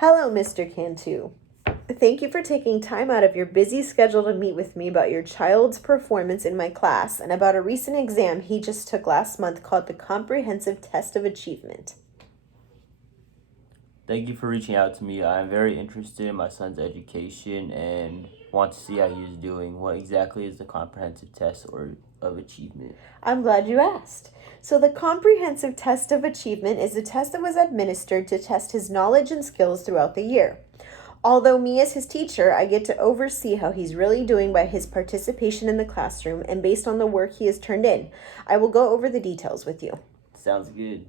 Hello, Mr. Cantu. Thank you for taking time out of your busy schedule to meet with me about your child's performance in my class and about a recent exam he just took last month called the Comprehensive Test of Achievement. Thank you for reaching out to me. I'm very interested in my son's education and want to see how he is doing. What exactly is the comprehensive test of achievement? I'm glad you asked. So, the Comprehensive Test of Achievement is a test that was administered to test his knowledge and skills throughout the year. Although me as his teacher, I get to oversee how he's really doing by his participation in the classroom and based on the work he has turned in. I will go over the details with you. Sounds good.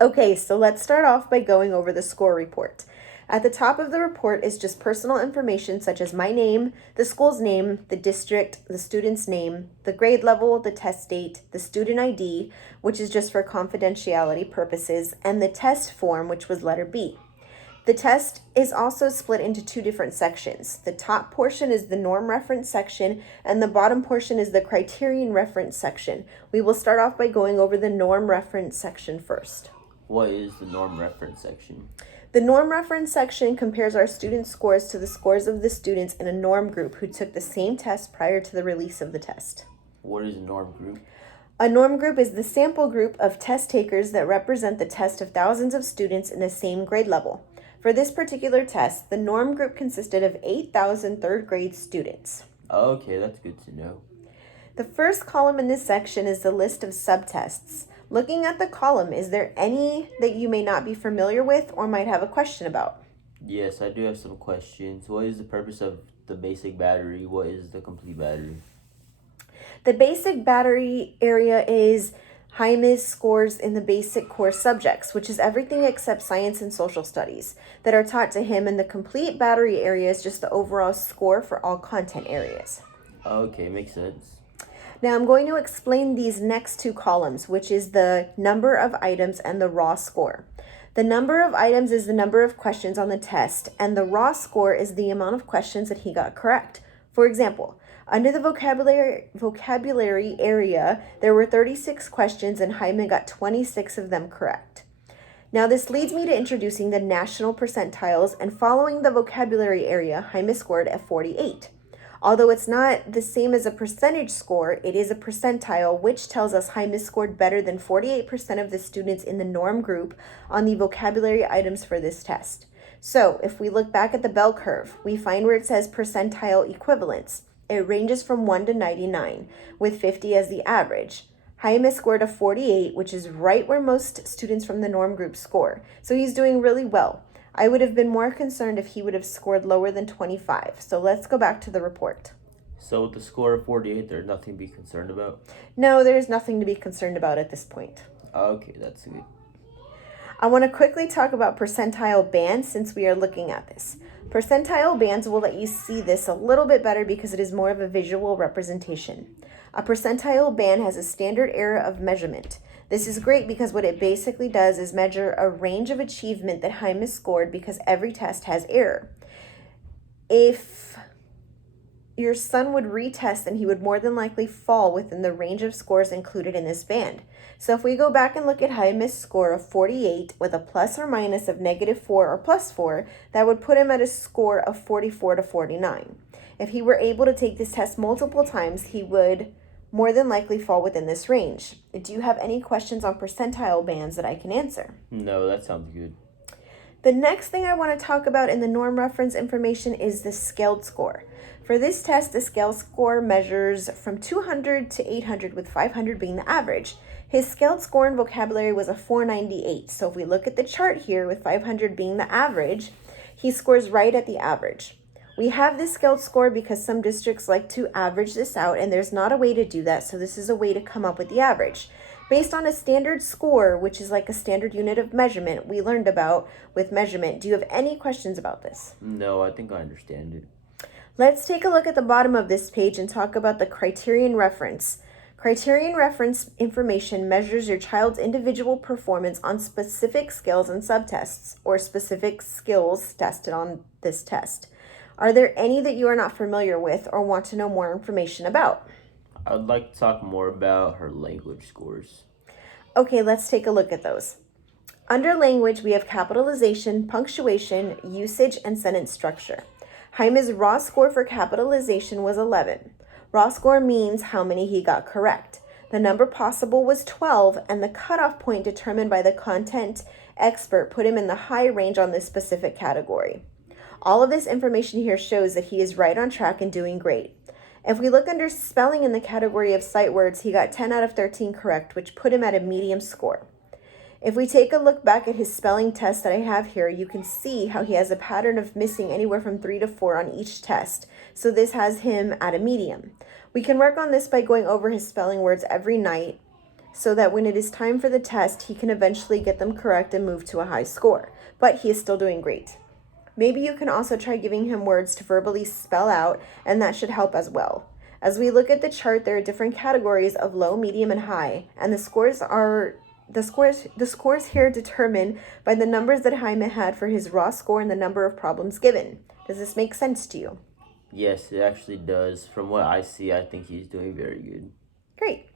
Okay, so let's start off by going over the score report. At the top of the report is just personal information such as my name, the school's name, the district, the student's name, the grade level, the test date, the student ID, which is just for confidentiality purposes, and the test form, which was letter B. The test is also split into two different sections. The top portion is the norm reference section, and the bottom portion is the criterion reference section. We will start off by going over the norm reference section first. What is the norm reference section? The norm reference section compares our students' scores to the scores of the students in a norm group who took the same test prior to the release of the test. What is a norm group? A norm group is the sample group of test takers that represent the test of thousands of students in the same grade level. For this particular test, the norm group consisted of 8,000 third grade students. Okay, that's good to know. The first column in this section is the list of subtests. Looking at the column, is there any that you may not be familiar with or might have a question about? Yes, I do have some questions. What is the purpose of the basic battery? What is the complete battery? The basic battery area is Jaime's scores in the basic core subjects, which is everything except science and social studies, that are taught to him, and the complete battery area is just the overall score for all content areas. Okay, makes sense. Now I'm going to explain these next two columns, which is the number of items and the raw score. The number of items is the number of questions on the test, and the raw score is the amount of questions that he got correct. For example, under the vocabulary area, there were 36 questions and Jaime got 26 of them correct. Now this leads me to introducing the national percentiles, and following the vocabulary area, Jaime scored at 48. Although it's not the same as a percentage score, it is a percentile, which tells us Jaime scored better than 48% of the students in the norm group on the vocabulary items for this test. So if we look back at the bell curve, we find where it says percentile equivalence. It ranges from 1 to 99, with 50 as the average. Jaime scored a 48, which is right where most students from the norm group score. So he's doing really well. I would have been more concerned if he would have scored lower than 25. So let's go back to the report. So with the score of 48, there's nothing to be concerned about? No, there's nothing to be concerned about at this point. Okay, that's good. I want to quickly talk about percentile bands since we are looking at this. Percentile bands will let you see this a little bit better because it is more of a visual representation. A percentile band has a standard error of measurement. This is great because what it basically does is measure a range of achievement that Jaime scored because every test has error. If your son would retest, then he would more than likely fall within the range of scores included in this band. So if we go back and look at Jaime's score of 48 with a plus or minus of -4 or +4, that would put him at a score of 44 to 49. If he were able to take this test multiple times, he would more than likely fall within this range. Do you have any questions on percentile bands that I can answer? No, that sounds good. The next thing I want to talk about in the norm reference information is the scaled score. For this test, the scale score measures from 200 to 800, with 500 being the average. His scaled score in vocabulary was a 498. So if we look at the chart here with 500 being the average, he scores right at the average. We have this scaled score because some districts like to average this out, and there's not a way to do that, so this is a way to come up with the average. Based on a standard score, which is like a standard unit of measurement we learned about with measurement. Do you have any questions about this? No, I think I understand it. Let's take a look at the bottom of this page and talk about the criterion reference. Criterion reference information measures your child's individual performance on specific skills and subtests, or specific skills tested on this test. Are there any that you are not familiar with or want to know more information about? I'd like to talk more about her language scores. Okay, let's take a look at those. Under language, we have capitalization, punctuation, usage, and sentence structure. Jaime's raw score for capitalization was 11. Raw score means how many he got correct. The number possible was 12, and the cutoff point determined by the content expert put him in the high range on this specific category. All of this information here shows that he is right on track and doing great. If we look under spelling in the category of sight words, he got 10 out of 13 correct, which put him at a medium score. If we take a look back at his spelling test that I have here, you can see how he has a pattern of missing anywhere from 3 to 4 on each test. So this has him at a medium. We can work on this by going over his spelling words every night so that when it is time for the test, he can eventually get them correct and move to a high score. But he is still doing great. Maybe you can also try giving him words to verbally spell out, and that should help as well. As we look at the chart, there are different categories of low, medium, and high, and the scores here determined by the numbers that Jaime had for his raw score and the number of problems given. Does this make sense to you? Yes, it actually does. From what I see, I think he's doing very good. Great.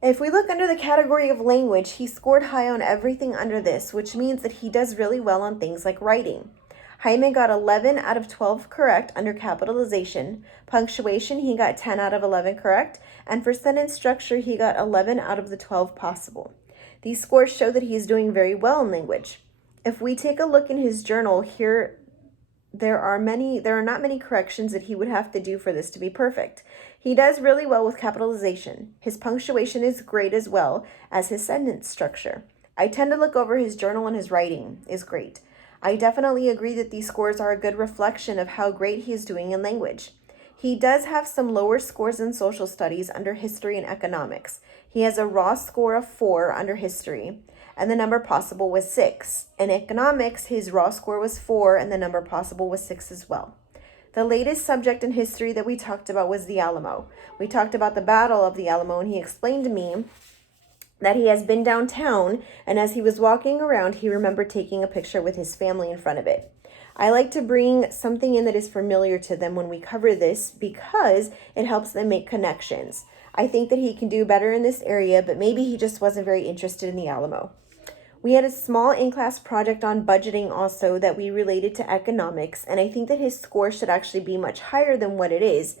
If we look under the category of language, he scored high on everything under this, which means that he does really well on things like writing. Jaime got 11 out of 12 correct under capitalization. Punctuation, he got 10 out of 11 correct. And for sentence structure, he got 11 out of the 12 possible. These scores show that he is doing very well in language. If we take a look in his journal here, there are not many corrections that he would have to do for this to be perfect. He does really well with capitalization. His punctuation is great as well as his sentence structure. I tend to look over his journal, and his writing is great. I definitely agree that these scores are a good reflection of how great he is doing in language. He does have some lower scores in social studies under history and economics. He has a raw score of 4 under history, and the number possible was 6. In economics, his raw score was 4, and the number possible was 6 as well. The latest subject in history that we talked about was the Alamo. We talked about the Battle of the Alamo, and he explained to me that he has been downtown, and as he was walking around, he remembered taking a picture with his family in front of it. I like to bring something in that is familiar to them when we cover this because it helps them make connections. I think that he can do better in this area, but maybe he just wasn't very interested in the Alamo. We had a small in-class project on budgeting also that we related to economics, and I think that his score should actually be much higher than what it is.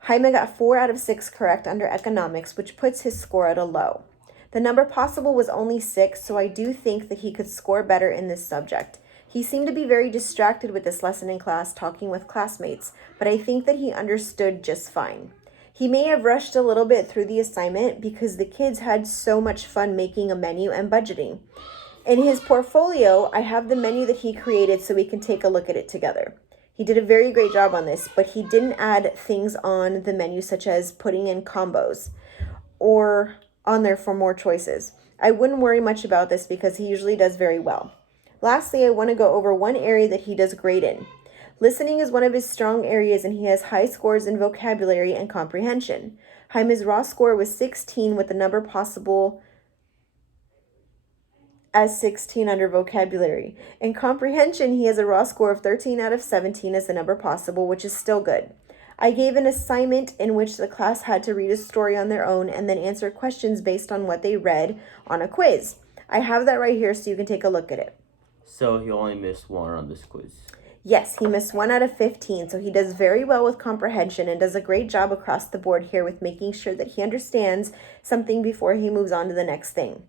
Jaime got 4 out of 6 correct under economics, which puts his score at a low. The number possible was only 6, so I do think that he could score better in this subject. He seemed to be very distracted with this lesson in class, talking with classmates, but I think that he understood just fine. He may have rushed a little bit through the assignment because the kids had so much fun making a menu and budgeting. In his portfolio, I have the menu that he created so we can take a look at it together. He did a very great job on this, but he didn't add things on the menu such as putting in combos or on there for more choices. I wouldn't worry much about this because he usually does very well. Lastly, I want to go over one area that he does great in. Listening is one of his strong areas, and he has high scores in vocabulary and comprehension. Jaime's raw score was 16 with the number possible as 16 under vocabulary. In comprehension, he has a raw score of 13 out of 17 as the number possible, which is still good. I gave an assignment in which the class had to read a story on their own and then answer questions based on what they read on a quiz. I have that right here so you can take a look at it. So he only missed 1 on this quiz. Yes, he missed 1 out of 15, so he does very well with comprehension and does a great job across the board here with making sure that he understands something before he moves on to the next thing.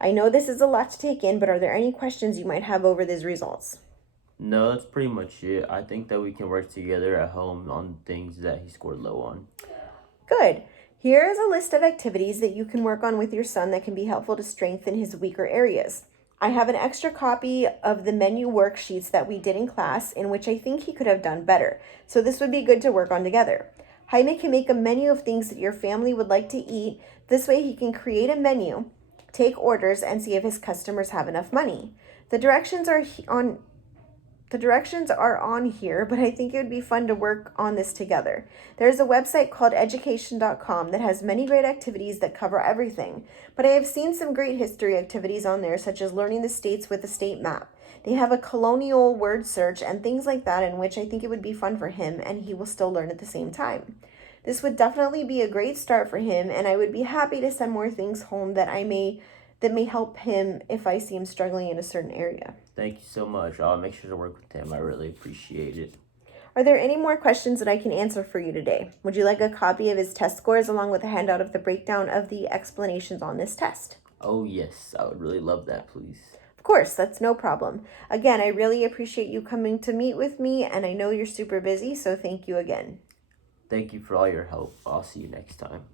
I know this is a lot to take in, but are there any questions you might have over these results? No, that's pretty much it. I think that we can work together at home on things that he scored low on. Good. Here is a list of activities that you can work on with your son that can be helpful to strengthen his weaker areas. I have an extra copy of the menu worksheets that we did in class in which I think he could have done better. So this would be good to work on together. Jaime can make a menu of things that your family would like to eat. This way he can create a menu, take orders, and see if his customers have enough money. The directions are on here, but I think it would be fun to work on this together. There's a website called education.com that has many great activities that cover everything, but I have seen some great history activities on there, such as learning the states with a state map. They have a colonial word search and things like that, in which I think it would be fun for him and he will still learn at the same time. This would definitely be a great start for him, and I would be happy to send more things home that that may help him if I see him struggling in a certain area. Thank you so much. I'll make sure to work with him. I really appreciate it. Are there any more questions that I can answer for you today? Would you like a copy of his test scores along with a handout of the breakdown of the explanations on this test? Oh, yes. I would really love that, please. Of course, that's no problem. Again, I really appreciate you coming to meet with me, and I know you're super busy, so thank you again. Thank you for all your help. I'll see you next time.